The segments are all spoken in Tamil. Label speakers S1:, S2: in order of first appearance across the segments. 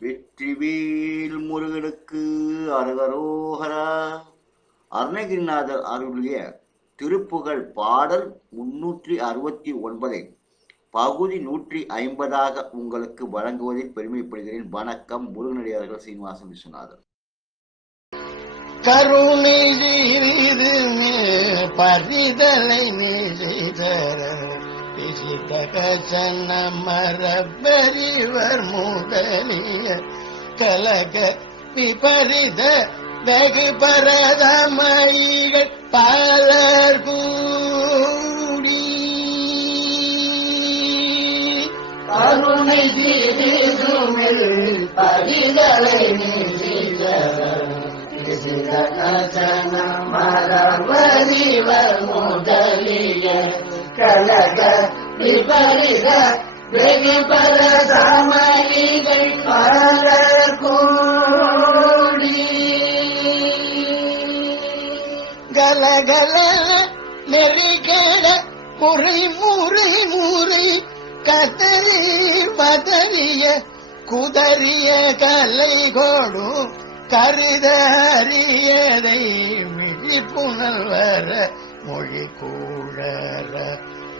S1: வெற்றிவேல் முருகனுக்கு அருகரோகரா. அருணகிரிநாதர் அருளிய திருப்புகழ் பாடல் முன்னூற்றி அறுபத்தி ஒன்பதை பகுதி நூற்றி ஐம்பதாக உங்களுக்கு வழங்குவதில் பெருமைப்படுகிறேன். வணக்கம் முருகனடியார்கள் சீனிவாசன் விஸ்வநாதன்
S2: கருணை செய்து பரிதலை பிசித கசன முதலிய கலக விபரித வெகு பரதமயிகள் பலர் கூடி. அருணை செய்துமில் பரிதலை மரபறிவர் முதலிய கலக விபரித வெகு சமணிகள் சமயிகள் பல கலகல நெறிகட முறை முறை முறை கதறி பதறிய குதறிய கலை கோடும் கருத அறியதை புனல் வர மொழி கூழற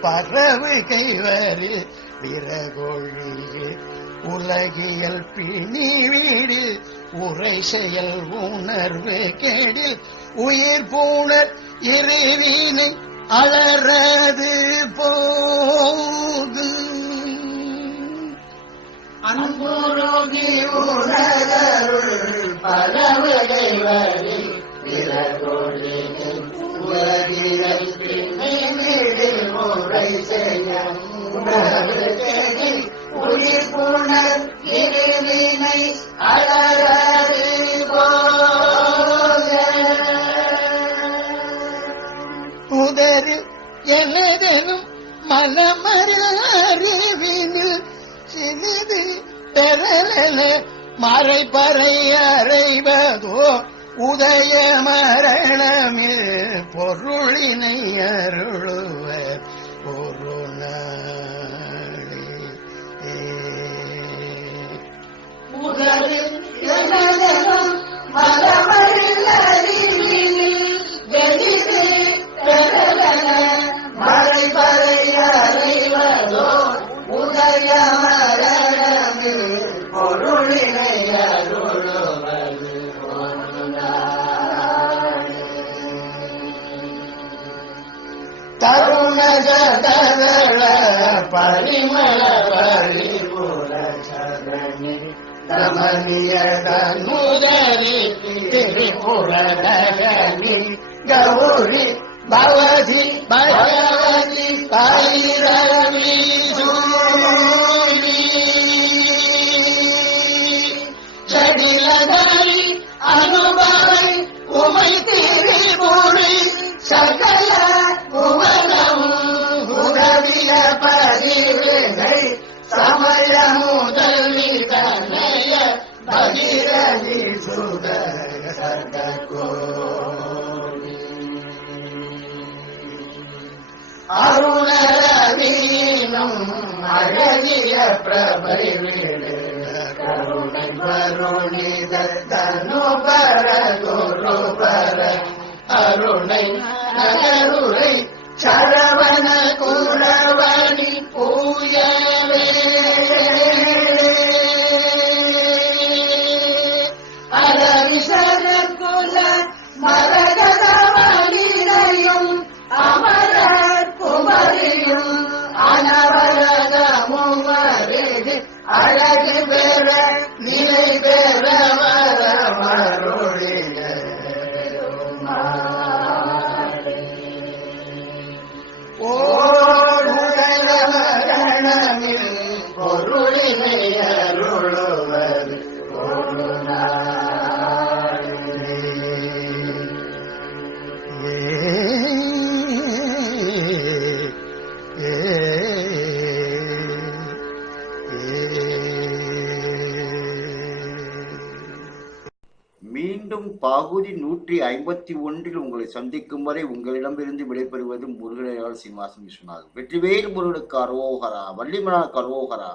S2: பறவு கைவரில் விரகொழியே. உலகியல் பிணி வீடு உரை செயல் உணர்வு கேடில். உயிர் பூணர் இறைவீனை அலறது போது. அன்புருகி உணதருள் பறவு கைவரில் விரகொழியில் உலகியல் உரை செயல் உயிர் புணர் இருவினை அலறது புதரில் எனதெனும் மனமறிவினில் சிறிது பெறலென மறைப்பறை அறைவதோ உதய மரணமில் பொருளினை அருளோ. தருண ஜதரள பரிமள பரிபுர சரணி ரமணிய கனுதரி திரிபுர நகனி கௌரி பவதி பகவதி பைரவி ஜடிலதாரி அனுபவை உமை திரிபுரி சகல புவனம் உதவிய பதிவினை சமய முதலி தனய பகிரதி சுதர அருணரவீனம் அழகிய பிரபை வீடு வருணித தனுபர குருபர அருணை நகருரை சரவண குரவணி பூயவே
S1: மீண்டும் பாகுதி நூற்றி ஐம்பத்தி ஒன்றில் உங்களை சந்திக்கும் வரை உங்களிடமிருந்து விடைபெறுவது முருகனையால் சீனிவாசன் விஸ்வநாதன். வெற்றிவேல் முருகனுக்கு அரோகரா வள்ளிமலா கரோகரா